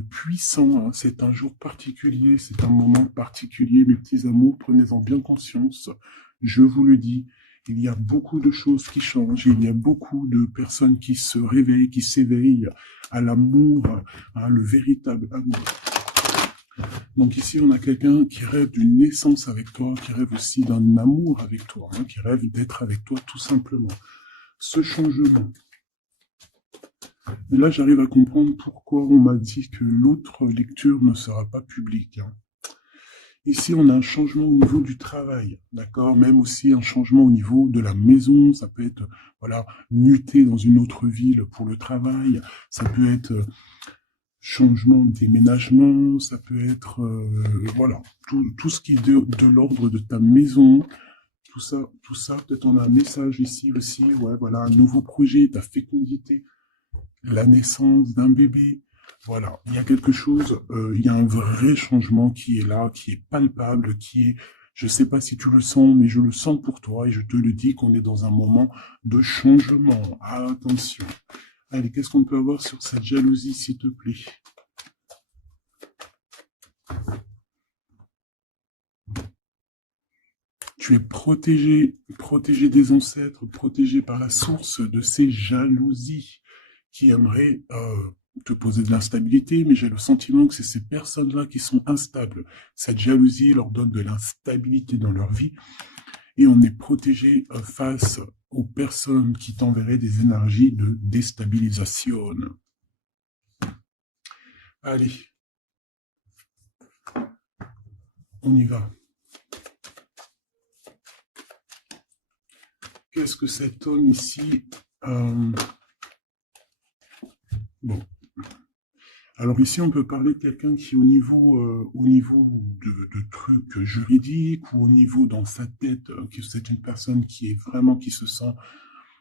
puissant, hein. C'est un jour particulier, c'est un moment particulier, mes petits amours, prenez-en bien conscience. Je vous le dis, il y a beaucoup de choses qui changent, il y a beaucoup de personnes qui se réveillent, qui s'éveillent à l'amour, à le véritable amour. Donc ici, on a quelqu'un qui rêve d'une naissance avec toi, qui rêve aussi d'un amour avec toi, hein, qui rêve d'être avec toi tout simplement. Ce changement. Et là, j'arrive à comprendre pourquoi on m'a dit que l'autre lecture ne sera pas publique, hein. Ici, on a un changement au niveau du travail, d'accord? Même aussi un changement au niveau de la maison. Ça peut être, voilà, muter dans une autre ville pour le travail. Ça peut être changement de déménagement. Ça peut être, voilà, tout ce qui est de l'ordre de ta maison. Tout ça. Peut-être on a un message ici aussi. Ouais, voilà, un nouveau projet, ta fécondité, la naissance d'un bébé. Voilà, il y a quelque chose, il y a un vrai changement qui est là, qui est palpable, qui est, je ne sais pas si tu le sens, mais je le sens pour toi et je te le dis qu'on est dans un moment de changement. Attention. Allez, qu'est-ce qu'on peut avoir sur cette jalousie, s'il te plaît? Tu es protégé des ancêtres, protégé par la source de ces jalousies qui aimeraient te poser de l'instabilité, mais j'ai le sentiment que c'est ces personnes-là qui sont instables. Cette jalousie leur donne de l'instabilité dans leur vie et on est protégé face aux personnes qui t'enverraient des énergies de déstabilisation. Allez, on y va. Qu'est-ce que cet homme ici Bon. Alors ici, on peut parler de quelqu'un qui, au niveau de trucs juridiques ou au niveau dans sa tête, que c'est une personne qui est vraiment, qui se sent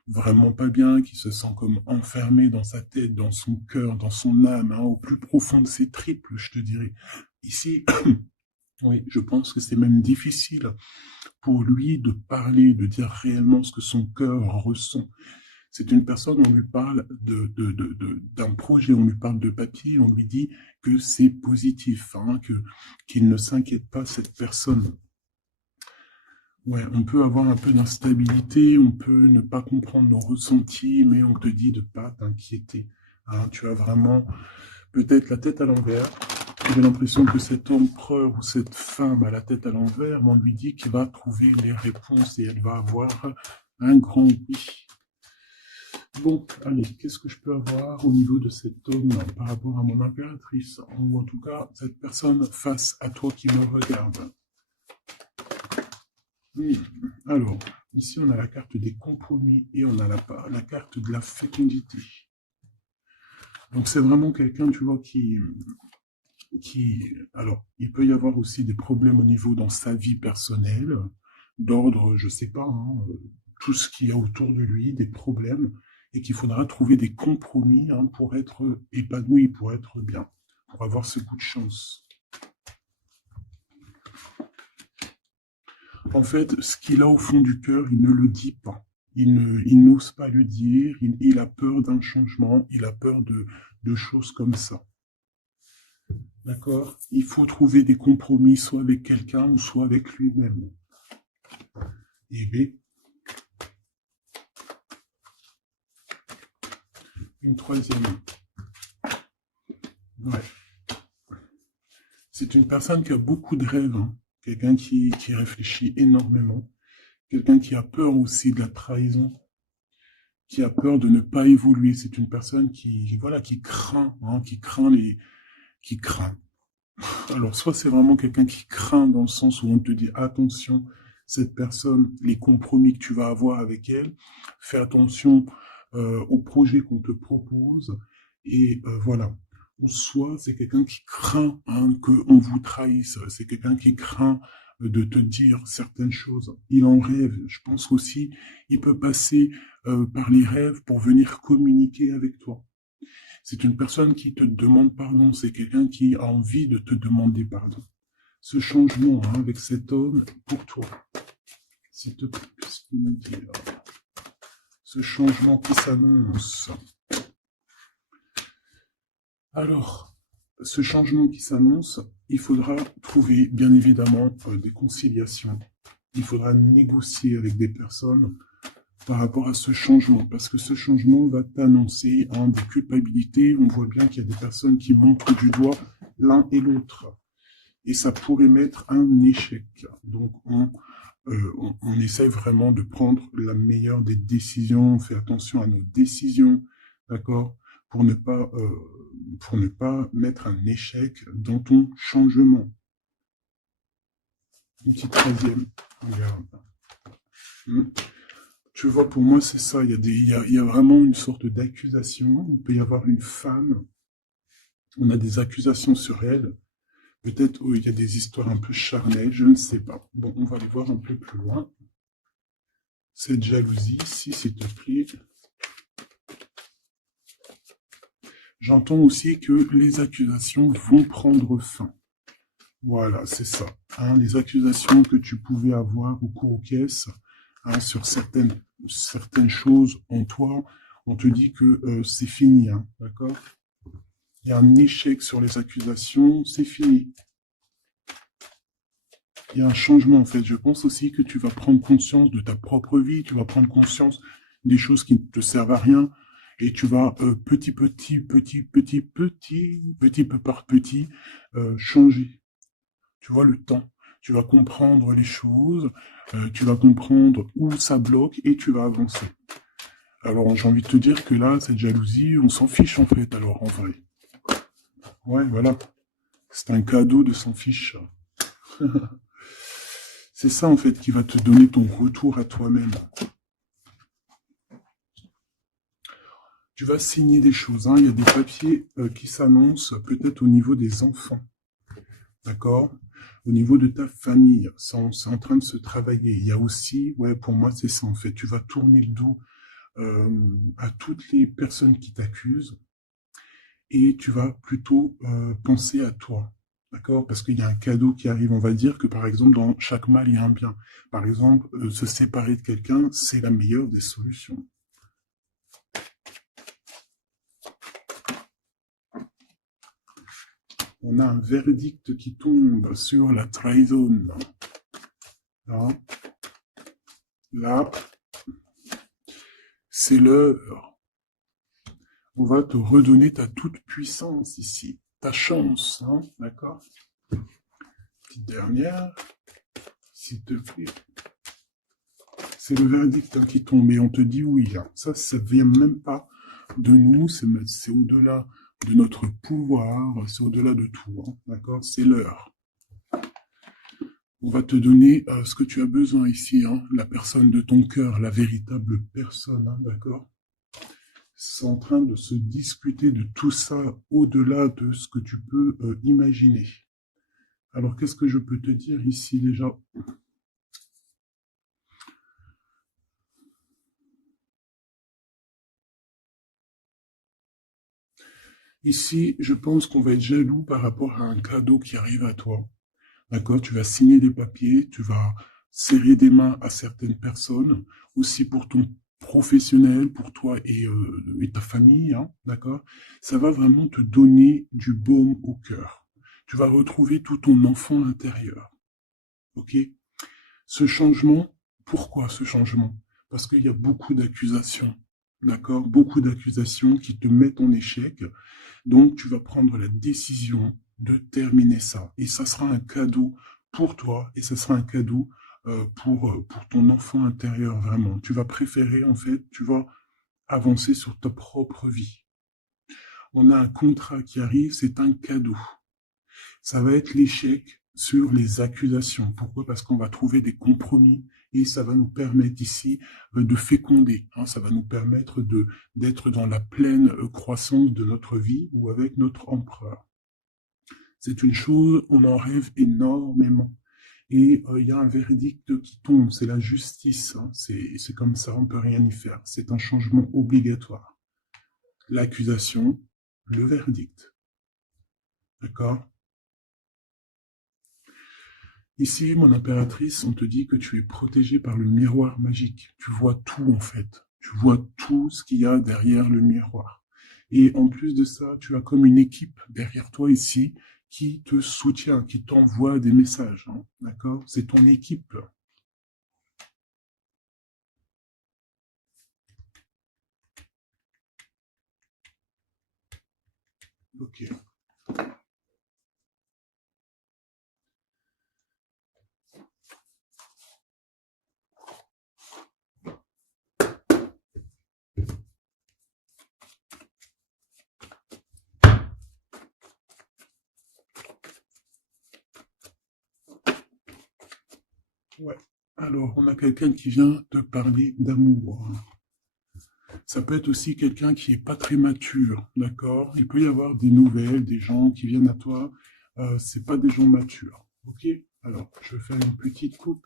vraiment pas bien, qui se sent comme enfermé dans sa tête, dans son cœur, dans son âme, hein, au plus profond de ses tripes, je te dirais. Ici, oui, je pense que c'est même difficile pour lui de parler, de dire réellement ce que son cœur ressent. C'est une personne, on lui parle d'un projet, on lui parle de papier, on lui dit que c'est positif, hein, qu'il ne s'inquiète pas, cette personne. Ouais, on peut avoir un peu d'instabilité, on peut ne pas comprendre nos ressentis, mais on te dit de pas t'inquiéter, hein. Tu as vraiment peut-être la tête à l'envers. J'ai l'impression que cet empereur ou cette femme a la tête à l'envers, mais on lui dit qu'il va trouver les réponses et elle va avoir un grand oui. Bon, allez, qu'est-ce que je peux avoir au niveau de cet homme par rapport à mon impératrice, ou en tout cas cette personne face à toi qui me regarde? Alors, ici on a la carte des compromis et on a la carte de la fécondité. Donc c'est vraiment quelqu'un, tu vois, alors, il peut y avoir aussi des problèmes au niveau dans sa vie personnelle, d'ordre, je sais pas, hein, tout ce qu'il y a autour de lui, des problèmes, et qu'il faudra trouver des compromis, hein, pour être épanoui, pour être bien, pour avoir ce coup de chance. En fait, ce qu'il a au fond du cœur, il ne le dit pas. Il n'ose pas le dire, il a peur d'un changement, il a peur de choses comme ça. D'accord? Il faut trouver des compromis, soit avec quelqu'un ou soit avec lui-même. Et B, une troisième. Ouais. C'est une personne qui a beaucoup de rêves, hein. Quelqu'un qui réfléchit énormément. Quelqu'un qui a peur aussi de la trahison, qui a peur de ne pas évoluer. C'est une personne voilà, qui craint, hein, qui craint. Alors, soit c'est vraiment quelqu'un qui craint dans le sens où on te dit attention, cette personne, les compromis que tu vas avoir avec elle, fais attention au projet qu'on te propose, et voilà. Ou soit c'est quelqu'un qui craint, hein, qu'on vous trahisse, c'est quelqu'un qui craint de te dire certaines choses. Il en rêve. Je pense aussi, il peut passer par les rêves pour venir communiquer avec toi. C'est une personne qui te demande pardon, c'est quelqu'un qui a envie de te demander pardon. Ce changement, hein, avec cet homme pour toi, s'il te plaît, qu'est-ce qu'il nous dit là? Ce changement qui s'annonce. Alors, ce changement qui s'annonce, il faudra trouver, bien évidemment, des conciliations. Il faudra négocier avec des personnes par rapport à ce changement, parce que ce changement va t'annoncer des culpabilités. On voit bien qu'il y a des personnes qui montrent du doigt l'un et l'autre. Et ça pourrait mettre un échec. Donc, on essaie vraiment de prendre la meilleure des décisions. On fait attention à nos décisions, d'accord, pour ne pas mettre un échec dans ton changement. Une petite 13e. Regarde. Tu vois, pour moi, c'est ça. Il y a vraiment une sorte d'accusation. Il peut y avoir une femme. On a des accusations sur elle. Peut-être il y a des histoires un peu charnelles, je ne sais pas. Bon, on va aller voir un peu plus loin. Cette jalousie ici, s'il te plaît. J'entends aussi que les accusations vont prendre fin. Voilà, c'est ça. Les accusations que tu pouvais avoir au cours aux caisses, sur certaines choses en toi, on te dit que c'est fini, d'accord? Il y a un échec sur les accusations, c'est fini. Il y a un changement, en fait. Je pense aussi que tu vas prendre conscience de ta propre vie, tu vas prendre conscience des choses qui ne te servent à rien, et tu vas petit peu par petit, changer. Tu vois, le temps. Tu vas comprendre les choses, tu vas comprendre où ça bloque, et tu vas avancer. Alors, j'ai envie de te dire que là, cette jalousie, on s'en fiche, en fait, alors, en vrai. Ouais, voilà. C'est un cadeau de s'en fiche. C'est ça, en fait, qui va te donner ton retour à toi-même. Tu vas signer des choses. Il y a des papiers qui s'annoncent peut-être au niveau des enfants. D'accord? Au niveau de ta famille. C'est en train de se travailler. Il y a aussi, ouais, pour moi, c'est ça, en fait. Tu vas tourner le dos à toutes les personnes qui t'accusent et tu vas plutôt penser à toi. D'accord? Parce qu'il y a un cadeau qui arrive. On va dire que, par exemple, dans chaque mal, il y a un bien. Par exemple, se séparer de quelqu'un, c'est la meilleure des solutions. On a un verdict qui tombe sur la trahison. Là, c'est l'heure. On va te redonner ta toute puissance ici, ta chance, d'accord? Petite dernière, s'il te plaît. C'est le verdict qui tombe et on te dit oui. Ça vient même pas de nous, c'est au-delà de notre pouvoir, c'est au-delà de tout, d'accord? C'est l'heure. On va te donner ce que tu as besoin ici, la personne de ton cœur, la véritable personne, d'accord? C'est en train de se discuter de tout ça au-delà de ce que tu peux imaginer. Alors, qu'est-ce que je peux te dire ici déjà? Ici, je pense qu'on va être jaloux par rapport à un cadeau qui arrive à toi. D'accord? Tu vas signer des papiers, tu vas serrer des mains à certaines personnes, aussi pour ton professionnel, pour toi et ta famille, d'accord? Ça va vraiment te donner du baume au cœur. Tu vas retrouver tout ton enfant intérieur, ok? Ce changement, pourquoi ce changement? Parce qu'il y a beaucoup d'accusations, d'accord? Beaucoup d'accusations qui te mettent en échec. Donc, tu vas prendre la décision de terminer ça. Et ça sera un cadeau pour toi et ça sera un cadeau pour ton enfant intérieur, vraiment. Tu vas préférer, en fait, tu vas avancer sur ta propre vie. On a un contrat qui arrive, c'est un cadeau. Ça va être l'échec sur les accusations. Pourquoi? Parce qu'on va trouver des compromis et ça va nous permettre ici de féconder. Ça va nous permettre d'être dans la pleine croissance de notre vie ou avec notre empereur. C'est une chose, on en rêve énormément. Et il y a un verdict qui tombe, c'est la justice. C'est comme ça, on ne peut rien y faire. C'est un changement obligatoire. L'accusation, le verdict. D'accord? Ici, mon impératrice, on te dit que tu es protégée par le miroir magique. Tu vois tout, en fait. Tu vois tout ce qu'il y a derrière le miroir. Et en plus de ça, tu as comme une équipe derrière toi ici qui te soutient, qui t'envoie des messages, hein, d'accord? C'est ton équipe. Ok. Ouais. Alors, on a quelqu'un qui vient te parler d'amour. Ça peut être aussi quelqu'un qui est pas très mature, d'accord? Il peut y avoir des nouvelles, des gens qui viennent à toi. C'est pas des gens matures, ok? Alors, je fais une petite coupe.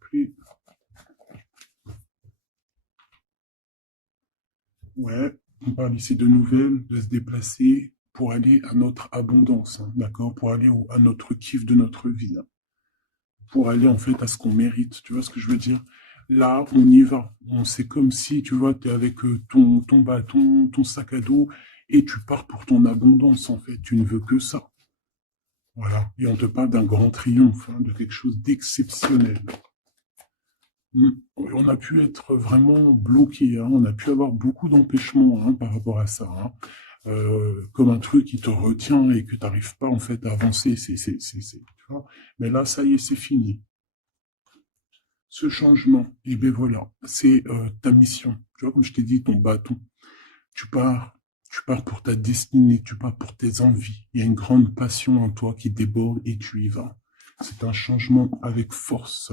Puis, ouais, on parle ici de nouvelles, de se déplacer pour aller à notre abondance, hein, d'accord? Pour aller à notre kiff de notre vie, hein. Pour aller en fait à ce qu'on mérite. Tu vois ce que je veux dire? Là, on y va. C'est comme si, tu vois, tu es avec ton bâton, ton sac à dos, et tu pars pour ton abondance, en fait. Tu ne veux que ça. Voilà. Et on te parle d'un grand triomphe, hein, de quelque chose d'exceptionnel. On a pu être vraiment bloqué, hein, on a pu avoir beaucoup d'empêchements, hein, par rapport à ça, hein. Comme un truc qui te retient et que tu n'arrives pas en fait à avancer. Tu vois. Mais là, ça y est, c'est fini. Ce changement, et ben voilà, c'est ta mission. Tu vois, comme je t'ai dit, ton bâton. Tu pars, tu pars pour ta destinée, tu pars pour tes envies. Il y a une grande passion en toi qui déborde et tu y vas. C'est un changement avec force,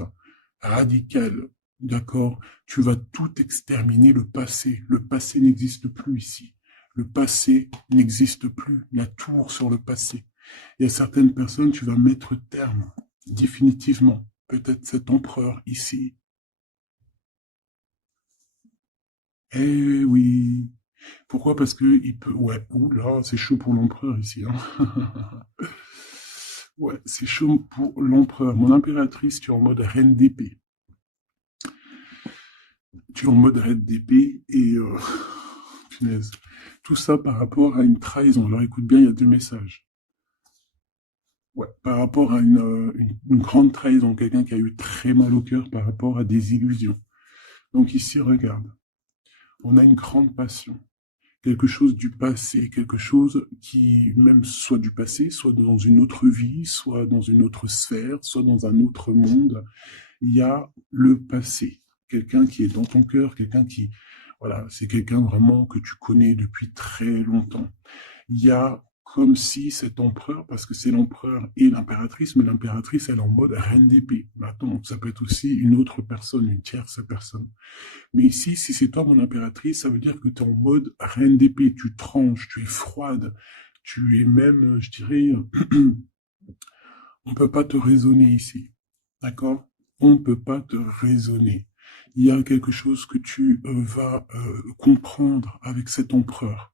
radical. D'accord? Tu vas tout exterminer le passé. Le passé n'existe plus ici. Le passé n'existe plus. La tour sur le passé. Il y a certaines personnes, tu vas mettre terme, définitivement. Peut-être cet empereur ici. Eh oui. Pourquoi? Parce que il peut. Ouais, ouh là, c'est chaud pour l'empereur ici, hein. Ouais, c'est chaud pour l'empereur. Mon impératrice, tu es en mode reine d'épée. Tu es en mode reine d'épée et punaise. Tout ça par rapport à une trahison. Alors écoute bien, il y a deux messages. Ouais, par rapport à une grande trahison, quelqu'un qui a eu très mal au cœur par rapport à des illusions. Donc ici, regarde, on a une grande passion. Quelque chose du passé, quelque chose qui même soit du passé, soit dans une autre vie, soit dans une autre sphère, soit dans un autre monde. Il y a le passé, quelqu'un qui est dans ton cœur, quelqu'un qui, voilà, c'est quelqu'un vraiment que tu connais depuis très longtemps. Il y a comme si cet empereur, parce que c'est l'empereur et l'impératrice, mais l'impératrice, elle est en mode reine d'épée. Maintenant, ça peut être aussi une autre personne, une tierce personne. Mais ici, si c'est toi mon impératrice, ça veut dire que tu es en mode reine d'épée, tu tranches, tu es froide, tu es même, je dirais, on peut pas te raisonner ici. D'accord? On ne peut pas te raisonner. Il y a quelque chose que tu vas comprendre avec cet empereur.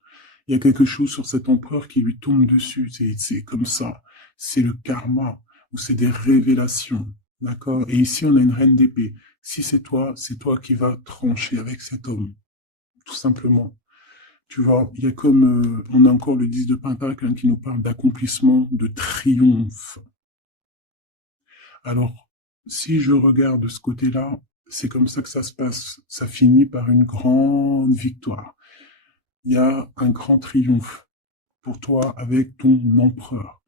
Il y a quelque chose sur cet empereur qui lui tombe dessus. C'est comme ça. C'est le karma ou c'est des révélations. D'accord? Et ici, on a une reine d'épée. Si c'est toi qui vas trancher avec cet homme. Tout simplement. Tu vois, il y a comme, on a encore le 10 de Pentacle hein, qui nous parle d'accomplissement, de triomphe. Alors, si je regarde de ce côté-là, c'est comme ça que ça se passe. Ça finit par une grande victoire. Il y a un grand triomphe pour toi avec ton empereur.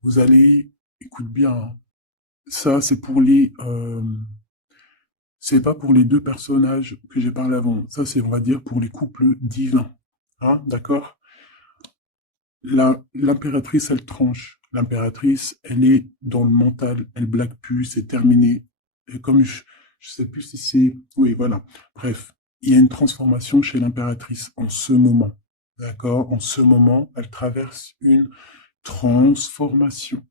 Vous allez, écoute bien, hein, ça c'est pas pour les deux personnages que j'ai parlé avant. Ça c'est, on va dire, pour les couples divins. Hein, d'accord? L'impératrice, elle tranche. L'impératrice, elle est dans le mental, elle blague plus, c'est terminé. Et comme je sais plus si c'est, oui, voilà. Bref, il y a une transformation chez l'impératrice en ce moment. D'accord? En ce moment, elle traverse une transformation.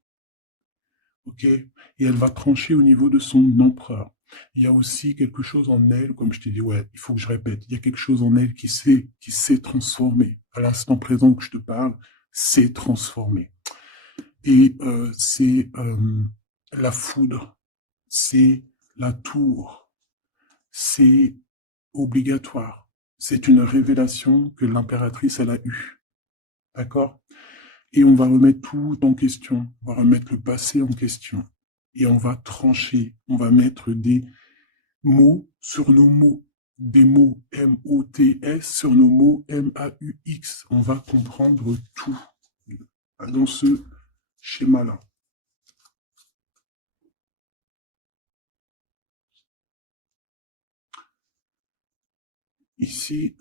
OK? Et elle va trancher au niveau de son empereur. Il y a aussi quelque chose en elle, comme je t'ai dit, ouais, il faut que je répète, il y a quelque chose en elle qui s'est transformé. À l'instant présent que je te parle, s'est transformé. Et c'est la foudre, c'est la tour, c'est obligatoire, c'est une révélation que l'impératrice, elle a eue. D'accord? Et on va remettre tout en question. On va remettre le passé en question. Et on va trancher. On va mettre des mots sur nos mots. Des mots M-O-T-S sur nos mots M-A-U-X. On va comprendre tout dans ce schéma-là. Ici,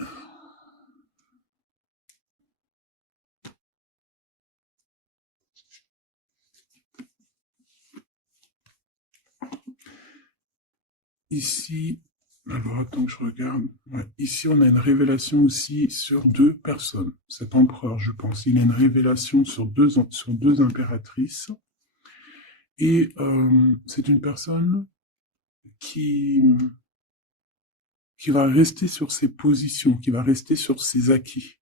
ici, alors attends que je regarde. Ouais, ici, on a une révélation aussi sur deux personnes. Cet empereur, je pense, il a une révélation sur deux impératrices. Et c'est une personne qui, qui va rester sur ses positions, qui va rester sur ses acquis.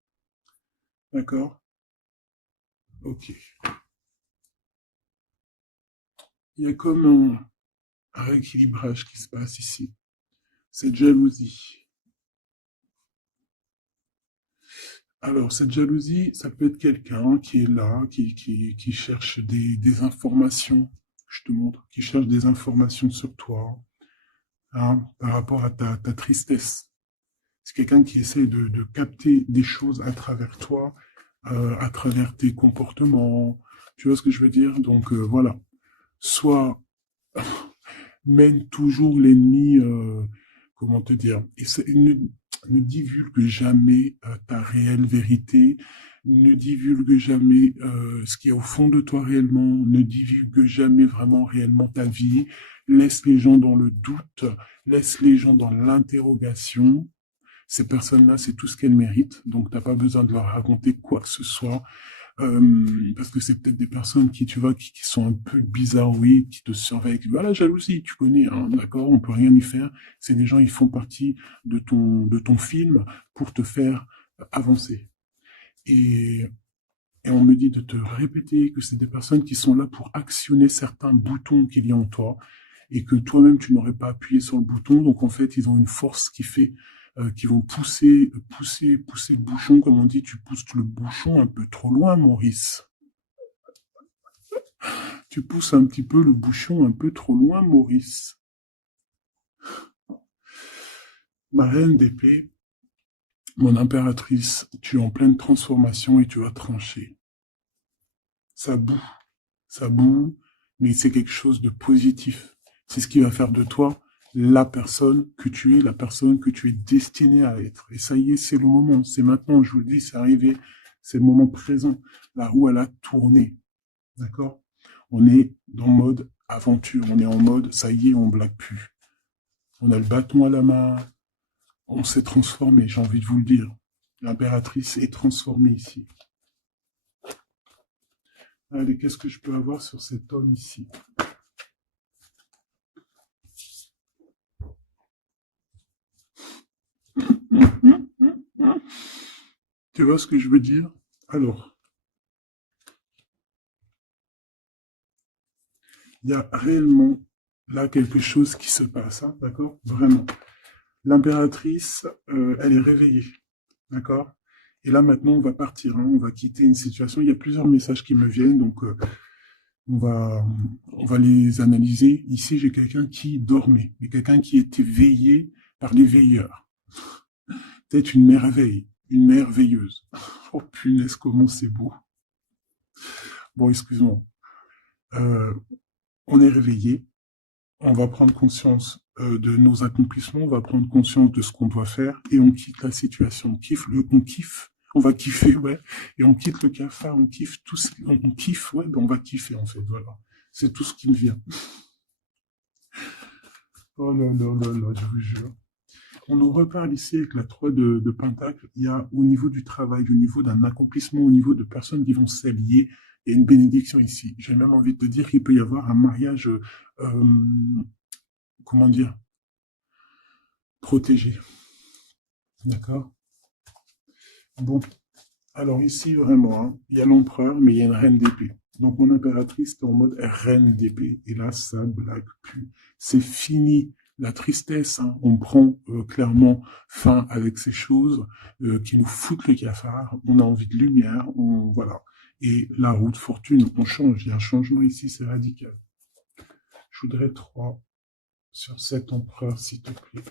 D'accord? Ok. Il y a comme un rééquilibrage qui se passe ici. Cette jalousie. Alors, cette jalousie, ça peut être quelqu'un qui est là, qui cherche des informations. Je te montre, qui cherche des informations sur toi, hein, par rapport à ta tristesse. C'est quelqu'un qui essaie de capter des choses à travers toi, à travers tes comportements. Tu vois ce que je veux dire? Donc voilà. Soit mène toujours l'ennemi, comment te dire, ne divulgue jamais ta réelle vérité, ne divulgue jamais ce qu'il y a au fond de toi réellement, ne divulgue jamais vraiment réellement ta vie, laisse les gens dans le doute, laisse les gens dans l'interrogation. Ces personnes-là, c'est tout ce qu'elles méritent, donc t'as pas besoin de leur raconter quoi que ce soit. Parce que c'est peut-être des personnes qui, tu vois, qui sont un peu bizarroïdes, qui te surveillent. Voilà, jalousie, tu connais, hein, d'accord, on peut rien y faire. C'est des gens, ils font partie de ton film pour te faire avancer. Et, et on me dit de te répéter que c'est des personnes qui sont là pour actionner certains boutons qu'il y a en toi et que toi-même, tu n'aurais pas appuyé sur le bouton. Donc, en fait, ils ont une force qui fait qui vont pousser le bouchon, comme on dit, tu pousses le bouchon un peu trop loin, Maurice. Tu pousses un petit peu le bouchon un peu trop loin, Maurice. Ma reine d'épée, mon impératrice, tu es en pleine transformation et tu vas trancher. Ça boue, ça boue, mais c'est quelque chose de positif. C'est ce qui va faire de toi la personne que tu es, la personne que tu es destinée à être. Et ça y est, c'est le moment, c'est maintenant, je vous le dis, c'est arrivé, c'est le moment présent. La roue, elle a tourné. D'accord? On est dans mode aventure, on est en mode, ça y est, on blague plus. On a le bâton à la main, on s'est transformé, j'ai envie de vous le dire. L'impératrice est transformée ici. Allez, qu'est-ce que je peux avoir sur cet homme ici? Tu vois ce que je veux dire? Alors, il y a réellement là quelque chose qui se passe, hein, d'accord? Vraiment. L'impératrice, elle est réveillée, d'accord? Et là, maintenant, on va partir, hein, on va quitter une situation. Il y a plusieurs messages qui me viennent, donc on va, on va les analyser. Ici, j'ai quelqu'un qui dormait, mais quelqu'un qui était veillé par les veilleurs. Peut-être une merveille, une merveilleuse. Oh punaise, comment c'est beau. Bon, excuse-moi. Euh, on est réveillé, on va prendre conscience de nos accomplissements, on va prendre conscience de ce qu'on doit faire et on quitte la situation. On kiffe, on va kiffer, ouais. Et on quitte le cafard, on kiffe tout ce, on kiffe, ouais, ben on va kiffer en fait, voilà. C'est tout ce qui me vient. Oh là là là là, je vous jure. On nous reparle ici avec la 3 de Pentacle. Il y a au niveau du travail, au niveau d'un accomplissement, au niveau de personnes qui vont s'allier, il y a une bénédiction ici. J'ai même envie de te dire qu'il peut y avoir un mariage, comment dire, protégé. D'accord? Bon, alors ici, vraiment, hein, il y a l'empereur, mais il y a une reine d'épée. Donc mon impératrice est en mode reine d'épée. Et là, ça blague plus. C'est fini la tristesse, hein. On prend clairement fin avec ces choses qui nous foutent le cafard. On a envie de lumière, voilà. Et la roue de fortune, on change. Il y a un changement ici, c'est radical. Je voudrais 3 sur cet empereur, s'il te plaît.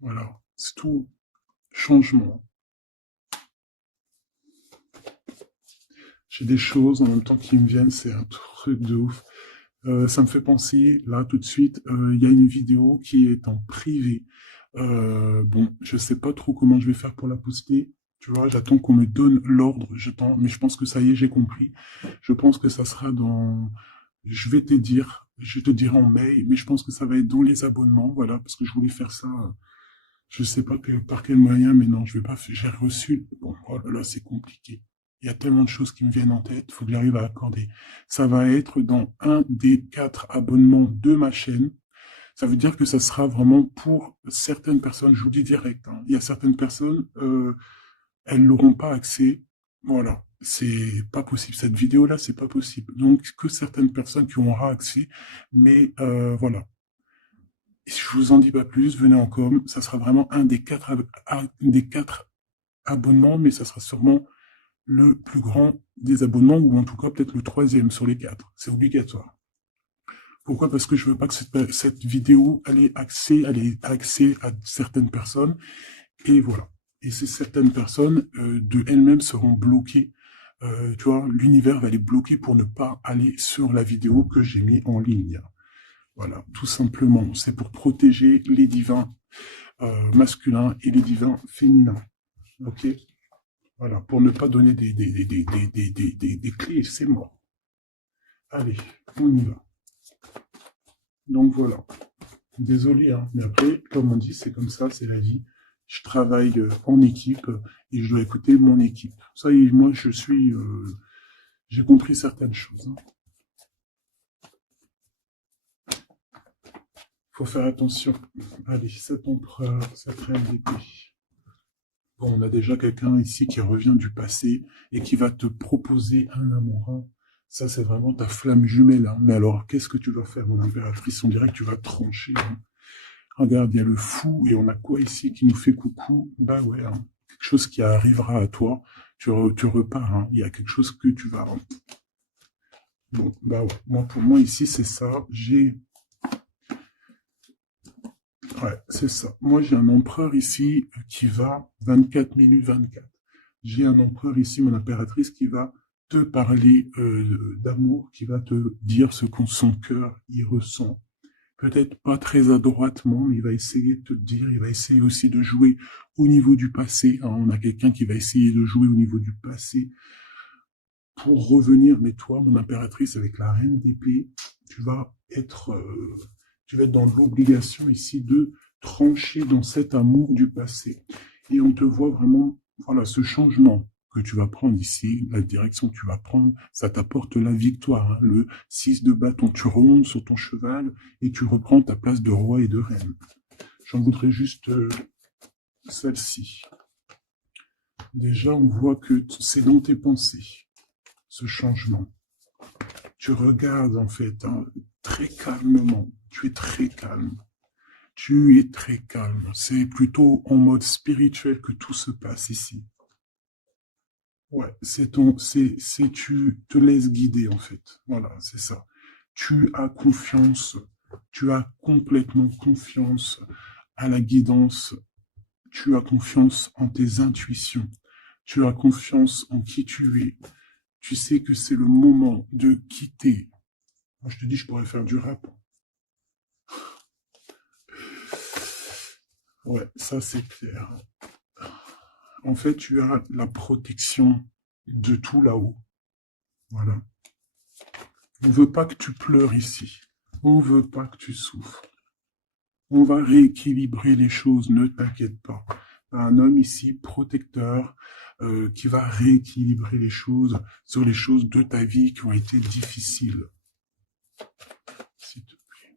Voilà, c'est tout. Changement. J'ai des choses en même temps qui me viennent, c'est un truc de ouf. Ça me fait penser, là, tout de suite, il y a une vidéo qui est en privé. Bon, je sais pas trop comment je vais faire pour la poster. Tu vois, j'attends qu'on me donne l'ordre, mais je pense que ça y est, j'ai compris. Je pense que ça sera dans... je te dirai en mail, mais je pense que ça va être dans les abonnements, voilà, parce que je voulais faire ça, je sais pas par quel moyen, mais non, je vais pas, j'ai reçu, bon, oh là là, c'est compliqué. Il y a tellement de choses qui me viennent en tête, il faut que j'arrive à accorder. Ça va être dans un des 4 abonnements de ma chaîne. Ça veut dire que ça sera vraiment pour certaines personnes, je vous dis direct, hein. Il y a certaines personnes, elles n'auront pas accès. Voilà, c'est pas possible. Cette vidéo-là, c'est pas possible. Donc, que certaines personnes qui auront accès, mais voilà. Je vous en dis pas plus, venez en com. Ça sera vraiment un des quatre abonnements, mais ça sera sûrement le plus grand des abonnements, ou en tout cas peut-être le troisième sur les 4. C'est obligatoire. Pourquoi? Parce que je veux pas que cette vidéo ait accès à certaines personnes. Et voilà. Et ces certaines personnes, de elles-mêmes, seront bloquées. Tu vois, l'univers va les bloquer pour ne pas aller sur la vidéo que j'ai mis en ligne. Voilà, tout simplement. C'est pour protéger les divins masculins et les divins féminins. Ok? Voilà, pour ne pas donner des clés, c'est mort. Allez, on y va. Donc voilà. Désolé, hein, mais après, comme on dit, c'est comme ça, c'est la vie. Je travaille en équipe et je dois écouter mon équipe. Ça y est, moi, j'ai compris certaines choses, hein. Faut faire attention. Allez, cet empereur, cette reine d'épée. Bon, on a déjà quelqu'un ici qui revient du passé et qui va te proposer un amoureux. Ça, c'est vraiment ta flamme jumelle, hein. Mais alors, qu'est-ce que tu vas faire, mon impératrice? On dirait que tu vas trancher, hein. Regarde, il y a le fou, et on a quoi ici qui nous fait coucou? Bah ouais, hein. Quelque chose qui arrivera à toi, tu repars, hein. Il y a quelque chose que tu vas... Bon, bah ouais, pour moi ici, c'est ça. Ouais, c'est ça. Moi, j'ai un empereur ici qui va 24 minutes 24. J'ai un empereur ici, mon impératrice, qui va te parler d'amour, qui va te dire ce qu'on son cœur y ressent. Peut-être pas très adroitement, mais il va essayer de te dire, il va essayer aussi de jouer au niveau du passé, hein. On a quelqu'un qui va essayer de jouer au niveau du passé pour revenir. Mais toi, mon impératrice, avec la reine d'épée, tu vas être, dans l'obligation ici de trancher dans cet amour du passé. Et on te voit vraiment, voilà, ce changement que tu vas prendre ici, la direction que tu vas prendre, ça t'apporte la victoire, hein. Le 6 de bâton, tu remontes sur ton cheval et tu reprends ta place de roi et de reine. J'en voudrais juste celle-ci. Déjà, on voit que c'est dans tes pensées, ce changement. Tu regardes, en fait, hein, très calmement. Tu es très calme. Tu es très calme. C'est plutôt en mode spirituel que tout se passe ici. Ouais, tu te laisses guider, en fait. Voilà, c'est ça. Tu as confiance, tu as complètement confiance à la guidance, tu as confiance en tes intuitions, tu as confiance en qui tu es. Tu sais que c'est le moment de quitter. Moi, je te dis, je pourrais faire du rap. Ouais, ça c'est clair. En fait, tu as la protection de tout là-haut. Voilà. On ne veut pas que tu pleures ici. On ne veut pas que tu souffres. On va rééquilibrer les choses, ne t'inquiète pas. Un homme ici, protecteur, qui va rééquilibrer les choses sur les choses de ta vie qui ont été difficiles. S'il te plaît.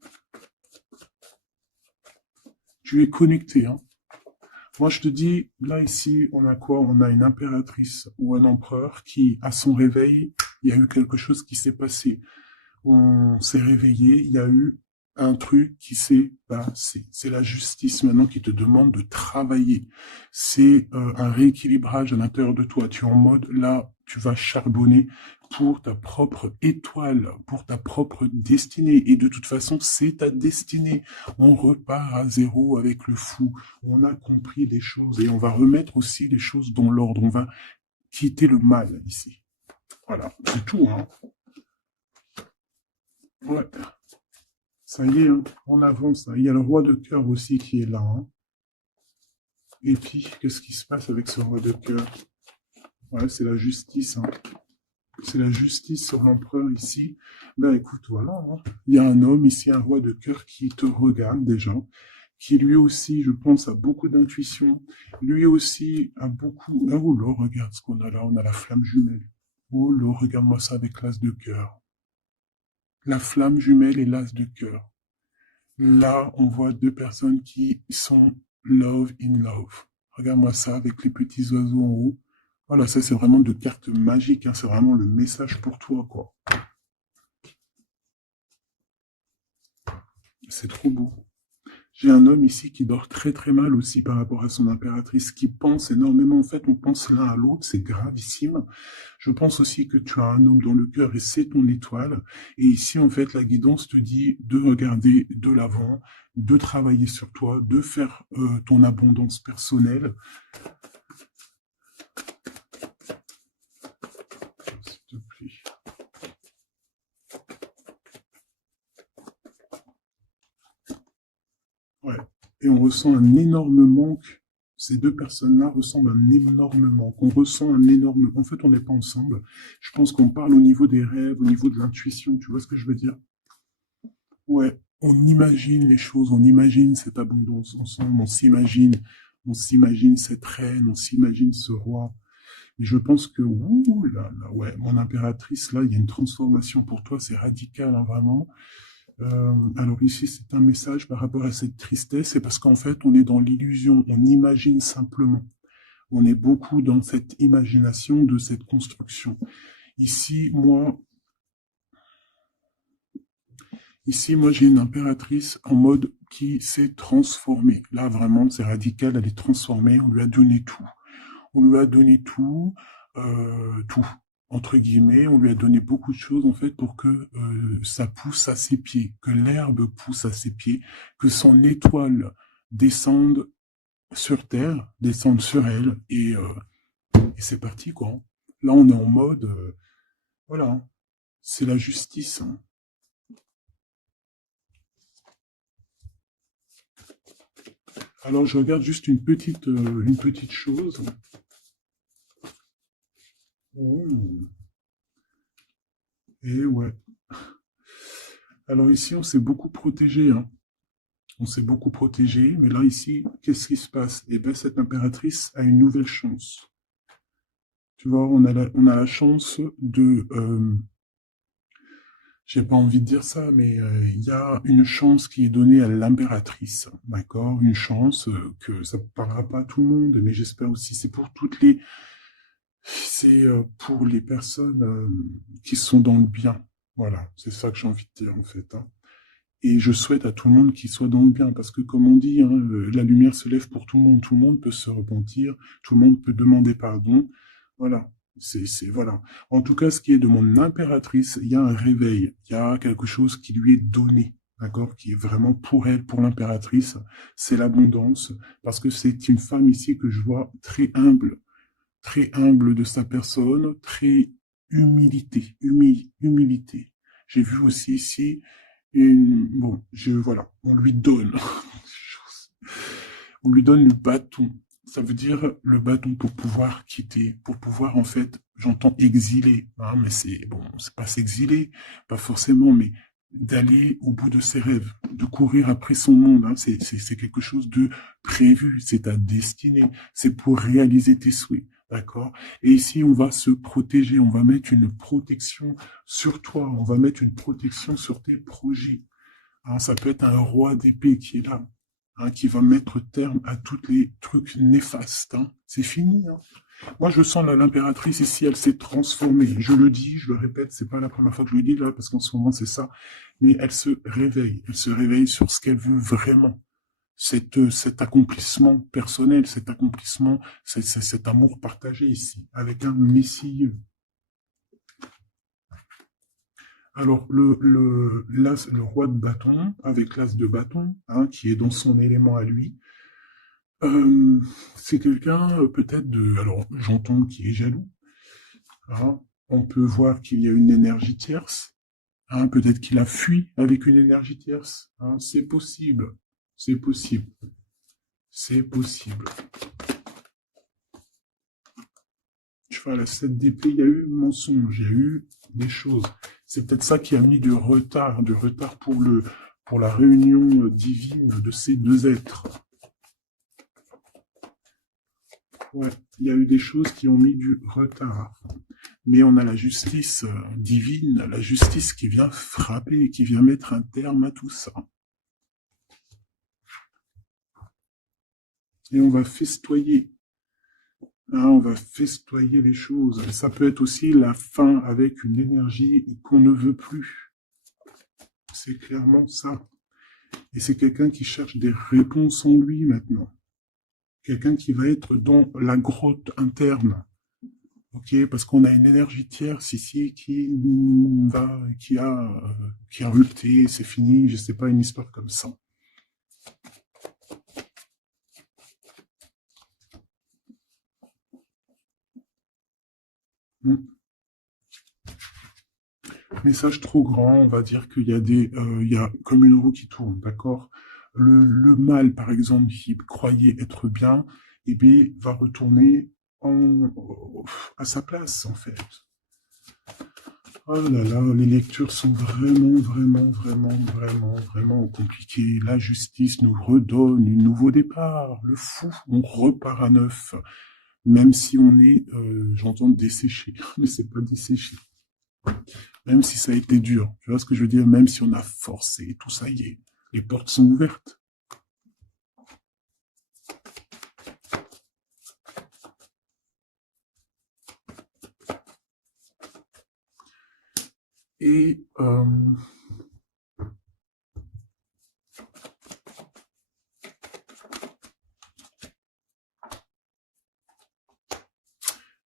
Tu es connecté, hein. Moi, je te dis, là, ici, on a quoi? On a une impératrice ou un empereur qui, à son réveil, il y a eu quelque chose qui s'est passé. On s'est réveillé, il y a eu un truc qui s'est passé. C'est la justice maintenant qui te demande de travailler. C'est un rééquilibrage à l'intérieur de toi. Tu es en mode, là, tu vas charbonner pour ta propre étoile, pour ta propre destinée. Et de toute façon, c'est ta destinée. On repart à zéro avec le fou. On a compris des choses et on va remettre aussi les choses dans l'ordre. On va quitter le mal ici. Voilà, c'est tout, hein. Ouais. Ça y est, hein, on avance, hein. Il y a le roi de cœur aussi qui est là, hein. Et puis, qu'est-ce qui se passe avec ce roi de cœur? Ouais, c'est la justice, hein. C'est la justice sur l'empereur ici. Ben écoute, voilà, hein. Il y a un homme ici, un roi de cœur qui te regarde déjà, qui lui aussi, je pense, a beaucoup d'intuition. Lui aussi a beaucoup... Oh là, regarde ce qu'on a là, on a la flamme jumelle. Oh là, regarde-moi ça avec l'as de cœur. La flamme jumelle et l'as de cœur. Là, on voit deux personnes qui sont love in love. Regarde-moi ça avec les petits oiseaux en haut. Voilà, ça c'est vraiment de cartes magiques, hein. C'est vraiment le message pour toi, quoi. C'est trop beau. J'ai un homme ici qui dort très très mal aussi par rapport à son impératrice, qui pense énormément. En fait, on pense l'un à l'autre, c'est gravissime. Je pense aussi que tu as un homme dans le cœur et c'est ton étoile. Et ici, en fait, la guidance te dit de regarder de l'avant, de travailler sur toi, de faire ton abondance personnelle. S'il te plaît. Ouais. Et on ressent un énorme manque. Ces deux personnes-là ressemblent à un énorme manque. On ressent un énorme... En fait, on n'est pas ensemble. Je pense qu'on parle au niveau des rêves, au niveau de l'intuition. Tu vois ce que je veux dire? Ouais. On imagine les choses, on imagine cette abondance ensemble, on s'imagine cette reine, on s'imagine ce roi. Et je pense que, ouh là là, ouais, mon impératrice, là, il y a une transformation pour toi, c'est radical, hein, vraiment. Alors ici, c'est un message par rapport à cette tristesse, c'est parce qu'en fait, on est dans l'illusion, on imagine simplement. On est beaucoup dans cette imagination de cette construction. Ici, moi, ici, j'ai une impératrice en mode qui s'est transformée. Là, vraiment, c'est radical, elle est transformée, on lui a donné tout. On lui a donné tout, entre guillemets, on lui a donné beaucoup de choses en fait pour que ça pousse à ses pieds, que l'herbe pousse à ses pieds, que son étoile descende sur terre, descende sur elle, et c'est parti quoi. Là on est en mode, voilà, c'est la justice, hein. Alors je regarde juste une petite chose. Oh, et ouais. Alors ici on s'est beaucoup protégé, hein. On s'est beaucoup protégé, mais là, ici, qu'est-ce qui se passe? Eh bien, cette impératrice a une nouvelle chance. Tu vois, on a la chance de... j'ai pas envie de dire ça, mais il y a une chance qui est donnée à l'impératrice, d'accord? Une chance que ça ne parlera pas à tout le monde, mais j'espère aussi, c'est pour toutes les... C'est pour les personnes qui sont dans le bien. Voilà, c'est ça que j'ai envie de dire, en fait, hein. Et je souhaite à tout le monde qu'il soit dans le bien, parce que comme on dit, hein, la lumière se lève pour tout le monde peut se repentir, tout le monde peut demander pardon. Voilà, voilà. En tout cas, ce qui est de mon impératrice, il y a un réveil, il y a quelque chose qui lui est donné, d'accord, qui est vraiment pour elle, pour l'impératrice, c'est l'abondance, parce que c'est une femme ici que je vois très humble de sa personne, très humilité. J'ai vu aussi ici bon, voilà, on lui donne. On lui donne le bâton. Ça veut dire le bâton pour pouvoir quitter, pour pouvoir, en fait, j'entends exiler, hein, mais c'est, bon, c'est pas s'exiler, pas forcément, mais d'aller au bout de ses rêves, de courir après son monde, hein, c'est quelque chose de prévu, c'est ta destinée, c'est pour réaliser tes souhaits, d'accord? Et ici, on va se protéger, on va mettre une protection sur toi, on va mettre une protection sur tes projets. Hein, ça peut être un roi d'épée qui est là. hein, qui va mettre terme à tous les trucs néfastes. Hein. C'est fini. Hein. Moi, je sens l'impératrice ici, elle s'est transformée. Je le dis, je le répète, c'est pas la première fois que je le dis là, parce qu'en ce moment c'est ça. Mais elle se réveille. Elle se réveille sur ce qu'elle veut vraiment. Cet accomplissement personnel, cet accomplissement, cet amour partagé ici, avec un Messie. Alors, le roi de bâton, avec l'as de bâton, hein, qui est dans son élément à lui, euh, c'est quelqu'un peut-être de... Alors, j'entends qu'il est jaloux. Hein. On peut voir qu'il y a une énergie tierce. Hein, peut-être qu'il a fui avec une énergie tierce. Hein. C'est possible. C'est possible. C'est possible. Tu vois, la 7 d'épée, il y a eu mensonge, il y a eu des choses. C'est peut-être ça qui a mis du retard pour la réunion divine de ces deux êtres. Ouais, il y a eu des choses qui ont mis du retard. Mais on a la justice divine, la justice qui vient frapper, qui vient mettre un terme à tout ça. Et on va festoyer. Hein, on va festoyer les choses. Ça peut être aussi la fin avec une énergie qu'on ne veut plus. C'est clairement ça. Et c'est quelqu'un qui cherche des réponses en lui maintenant. Quelqu'un qui va être dans la grotte interne. Ok, parce qu'on a une énergie tierce ici qui a rupté, c'est fini, je sais pas, une histoire comme ça. Message trop grand, on va dire qu'il y a il y a comme une roue qui tourne, d'accord? Le mal, par exemple, qui croyait être bien, eh bien, va retourner à sa place, en fait. Oh là là, les lectures sont vraiment compliquées. La justice nous redonne un nouveau départ. Le fou, on repart à neuf. Même si on est, j'entends desséché, mais c'est pas desséché. Même si ça a été dur, tu vois ce que je veux dire? Même si on a forcé, tout ça y est, les portes sont ouvertes. Et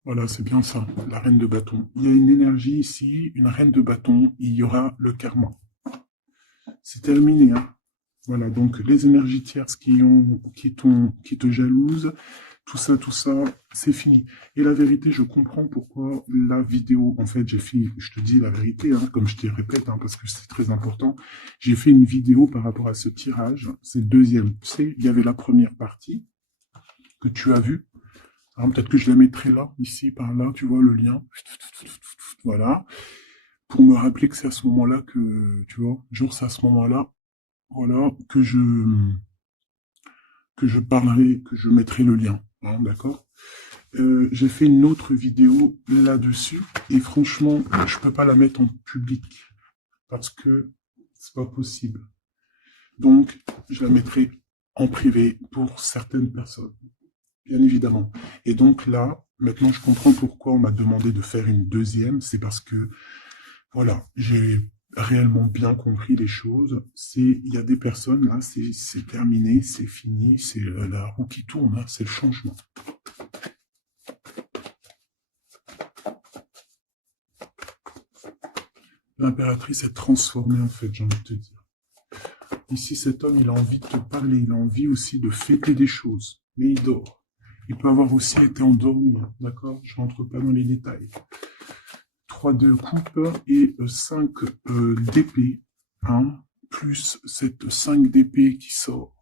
voilà, c'est bien ça, la reine de bâton. Il y a une énergie ici, une reine de bâton, il y aura le karma. C'est terminé, hein. Voilà, donc les énergies tierces qui te jalousent, tout ça, c'est fini. Et la vérité, je comprends pourquoi la vidéo, en fait, j'ai fait, je te dis la vérité, hein, comme je te répète, hein, parce que c'est très important, j'ai fait une vidéo par rapport à ce tirage, c'est le deuxième. Tu sais, il y avait la première partie que tu as vue. Hein, peut-être que je la mettrai là, ici, par là, tu vois le lien. Voilà. Pour me rappeler que c'est à ce moment-là que, tu vois, genre c'est à ce moment-là, voilà, que je parlerai, que je mettrai le lien. Hein, d'accord? J'ai fait une autre vidéo là-dessus et franchement, je peux pas la mettre en public parce que c'est pas possible. Donc, je la mettrai en privé pour certaines personnes, bien évidemment. Et donc là, maintenant, je comprends pourquoi on m'a demandé de faire une deuxième. C'est parce que, voilà, j'ai réellement bien compris les choses. Il y a des personnes, là, c'est terminé, c'est fini, c'est la roue qui tourne, hein, c'est le changement. L'impératrice est transformée, en fait, j'ai envie de te dire. Ici, cet homme, il a envie de te parler, il a envie aussi de fêter des choses, mais il dort. Il peut avoir aussi été endormi, d'accord? Je rentre pas dans les détails. 3 de coupe et 5 d'épée, hein, plus cette 5 d'épée qui sort.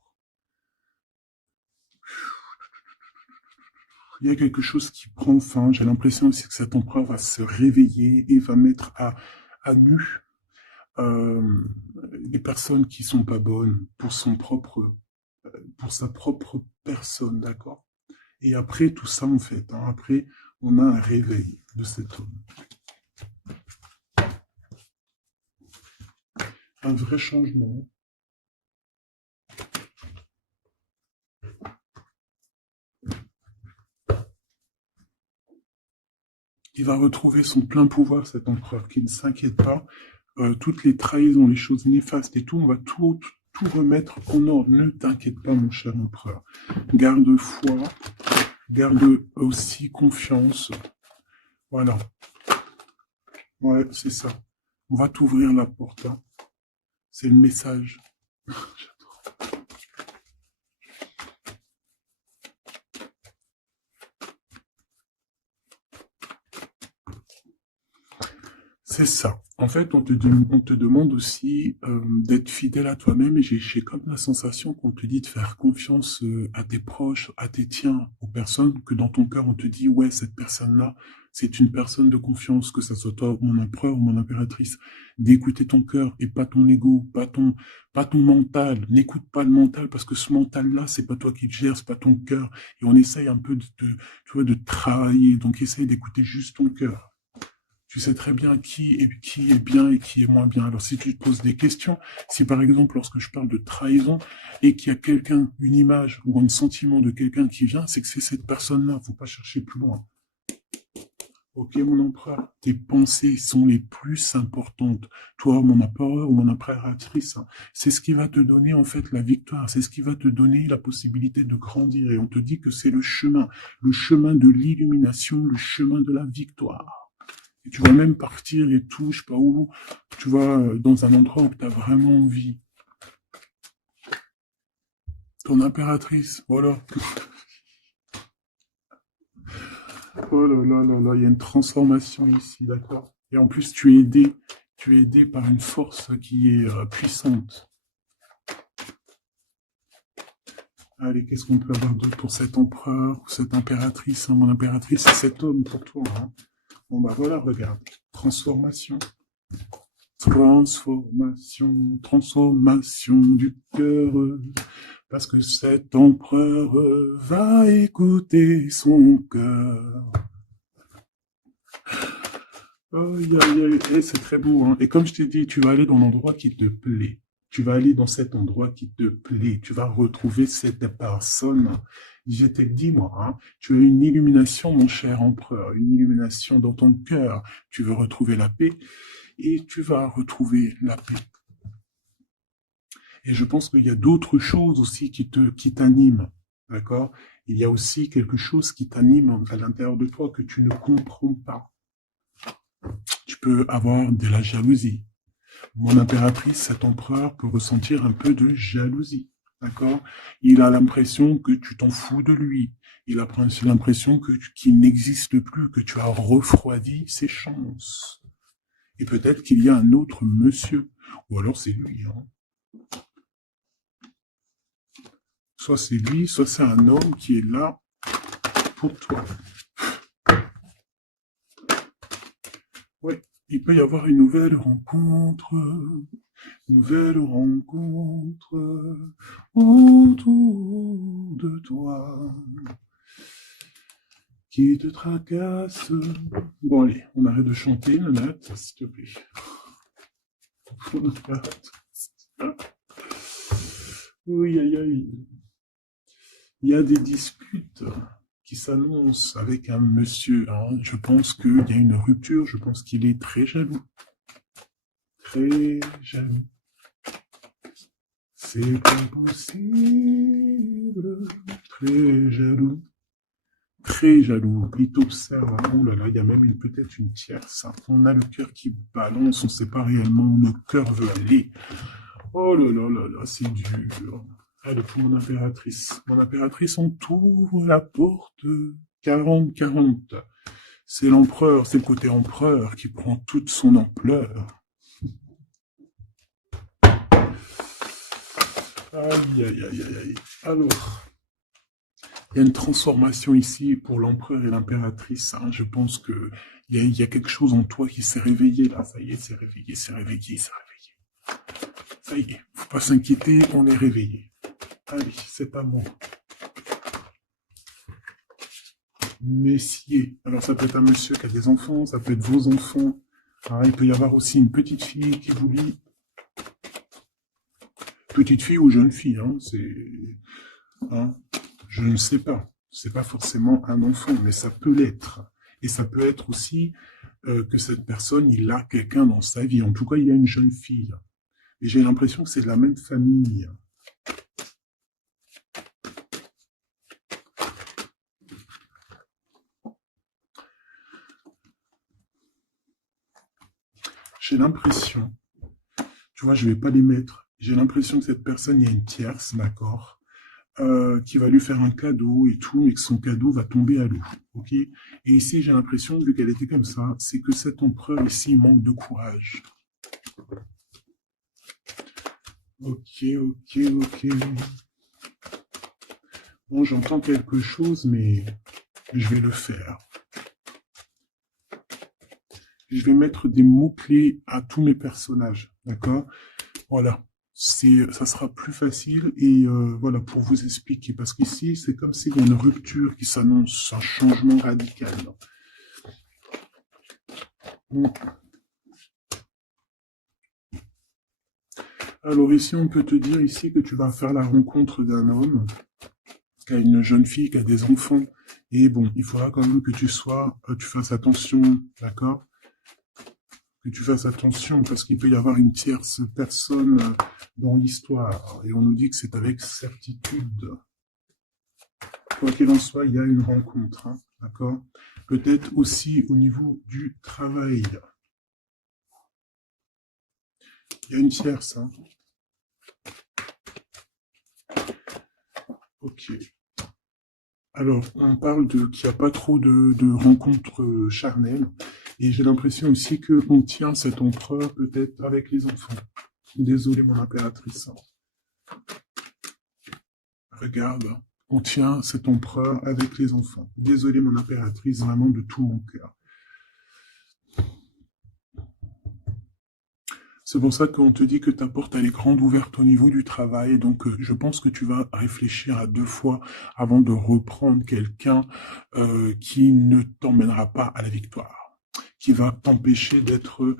Il y a quelque chose qui prend fin. J'ai l'impression aussi que cet empereur va se réveiller et va mettre à nu les personnes qui sont pas bonnes pour sa propre personne, d'accord? Et après tout ça, en fait, hein, après, on a un réveil de cet homme. Un vrai changement. Il va retrouver son plein pouvoir, cet empereur, qui ne s'inquiète pas. Toutes les trahisons, les choses néfastes et tout, on va tout remettre en ordre. Ne t'inquiète pas, mon cher empereur. Garde foi, garde aussi confiance. Voilà. Ouais, c'est ça. On va t'ouvrir la porte. Hein. C'est le message. C'est ça. En fait, on te demande aussi d'être fidèle à toi-même et j'ai comme la sensation qu'on te dit de faire confiance à tes proches, à tes tiens, aux personnes que dans ton cœur on te dit ouais, cette personne-là, c'est une personne de confiance, que ça soit toi, mon empereur ou mon impératrice. D'écouter ton cœur et pas ton ego, pas ton mental. N'écoute pas le mental parce que ce mental-là, c'est pas toi qui le gères, c'est pas ton cœur. Et on essaye un peu tu vois, de travailler. Donc essaye d'écouter juste ton cœur. Tu sais très bien qui est bien et qui est moins bien. Alors si tu te poses des questions, si par exemple lorsque je parle de trahison et qu'il y a quelqu'un, une image ou un sentiment de quelqu'un qui vient, c'est que c'est cette personne-là, faut pas chercher plus loin. Ok mon empereur, tes pensées sont les plus importantes. Toi, mon empereur ou mon impératrice, hein, c'est ce qui va te donner en fait la victoire, c'est ce qui va te donner la possibilité de grandir. Et on te dit que c'est le chemin de l'illumination, le chemin de la victoire. Et tu vas même partir et tout, je sais pas où, tu vas dans un endroit où tu as vraiment envie. Ton impératrice, voilà. Oh là là là là, il y a une transformation ici, d'accord. Et en plus, tu es aidé par une force qui est puissante. Allez, qu'est-ce qu'on peut avoir d'autre pour cet empereur ou cette impératrice, hein? Mon impératrice, c'est cet homme pour toi. Hein. Bon bah voilà, regarde. Transformation. Transformation, transformation du cœur, parce que cet empereur va écouter son cœur. Aïe, aïe, aïe, eh, c'est très beau, hein. Et comme je t'ai dit, tu vas aller dans l'endroit qui te plaît. Tu vas aller dans cet endroit qui te plaît. Tu vas retrouver cette personne. Je t'ai dit, moi, hein, tu as une illumination, mon cher empereur, une illumination dans ton cœur. Tu veux retrouver la paix et tu vas retrouver la paix. Et je pense qu'il y a d'autres choses aussi qui t'animent, d'accord? Il y a aussi quelque chose qui t'anime à l'intérieur de toi que tu ne comprends pas. Tu peux avoir de la jalousie. Mon impératrice, cet empereur, peut ressentir un peu de jalousie, d'accord? Il a l'impression que tu t'en fous de lui. Il a l'impression qu'il n'existe plus, que tu as refroidi ses chances. Et peut-être qu'il y a un autre monsieur. Ou alors c'est lui, hein. Soit c'est lui, soit c'est un homme qui est là pour toi. Ouais, il peut y avoir une nouvelle rencontre autour de toi qui te tracasse. Bon allez, on arrête de chanter, Nanette, s'il te plaît. On arrête. Oui, aïe, aïe. Il y a des disputes qui s'annoncent avec un monsieur. Hein. Je pense qu'il y a une rupture, je pense qu'il est très jaloux. Très jaloux. C'est impossible. Très jaloux. Très jaloux. Il t'observe. Oh là là, il y a même peut-être une tierce. On a le cœur qui balance, on ne sait pas réellement où notre cœur veut aller. Oh là là là là, c'est dur. Allez, pour mon impératrice. Mon impératrice, on t'ouvre la porte 40-40. C'est l'empereur, c'est le côté empereur qui prend toute son ampleur. Aïe, aïe, aïe, aïe, aïe. Alors, il y a une transformation ici pour l'empereur et l'impératrice. Hein. Je pense que il y a quelque chose en toi qui s'est réveillé là. Ça y est, c'est réveillé, c'est réveillé, c'est réveillé. Ça y est, faut pas s'inquiéter, on est réveillé. Allez, c'est à moi. Messier. Alors ça peut être un monsieur qui a des enfants, ça peut être vos enfants. Ah, il peut y avoir aussi une petite fille qui vous lit. Petite fille ou jeune fille, hein, c'est... Hein, je ne sais pas. C'est pas forcément un enfant, mais ça peut l'être. Et ça peut être aussi que cette personne, il a quelqu'un dans sa vie. En tout cas, il y a une jeune fille. Et j'ai l'impression que c'est de la même famille. J'ai l'impression, tu vois, je vais pas les mettre. J'ai l'impression que cette personne, il y a une tierce, d'accord, qui va lui faire un cadeau et tout, mais que son cadeau va tomber à l'eau, ok? Et ici, j'ai l'impression, vu qu'elle était comme ça, c'est que cet empereur ici il manque de courage. Ok, ok, ok. Bon, j'entends quelque chose, mais je vais le faire. Je vais mettre des mots-clés à tous mes personnages, d'accord? Voilà. Ça sera plus facile et voilà, pour vous expliquer. Parce qu'ici, c'est comme s'il y a une rupture qui s'annonce, un changement radical. Bon. Alors ici, on peut te dire ici que tu vas faire la rencontre d'un homme qui a une jeune fille, qui a des enfants. Et bon, il faudra quand même que tu fasses attention, d'accord? Que tu fasses attention parce qu'il peut y avoir une tierce personne dans l'histoire. Et on nous dit que c'est avec certitude. Quoi qu'il en soit, il y a une rencontre, hein, d'accord? Peut-être aussi au niveau du travail. Il y a une tierce, hein. Ok. Alors, on parle qu'il n'y a pas trop de rencontres charnelles. Et j'ai l'impression aussi qu'on tient cet empereur peut-être avec les enfants. Désolé, mon impératrice. Regarde, on tient cet empereur avec les enfants. Désolé, mon impératrice, vraiment de tout mon cœur. C'est pour ça qu'on te dit que ta porte elle est grande ouverte au niveau du travail. Donc, je pense que tu vas réfléchir à 2 fois avant de reprendre quelqu'un qui ne t'emmènera pas à la victoire, qui va t'empêcher d'être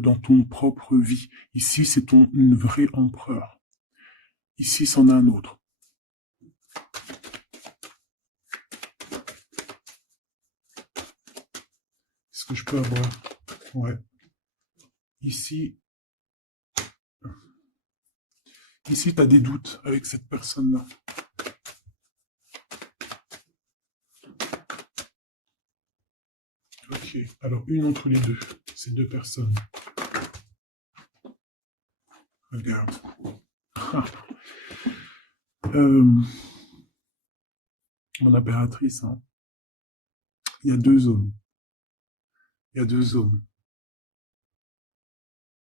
dans ton propre vie. Ici, c'est ton vrai empereur. Ici, c'en a un autre. Est-ce que je peux avoir? Ouais. Ici, tu as des doutes avec cette personne-là. Ok, alors une entre les deux, ces 2 personnes. Regarde. Mon impératrice, hein. Il y a 2 hommes. Il y a 2 hommes.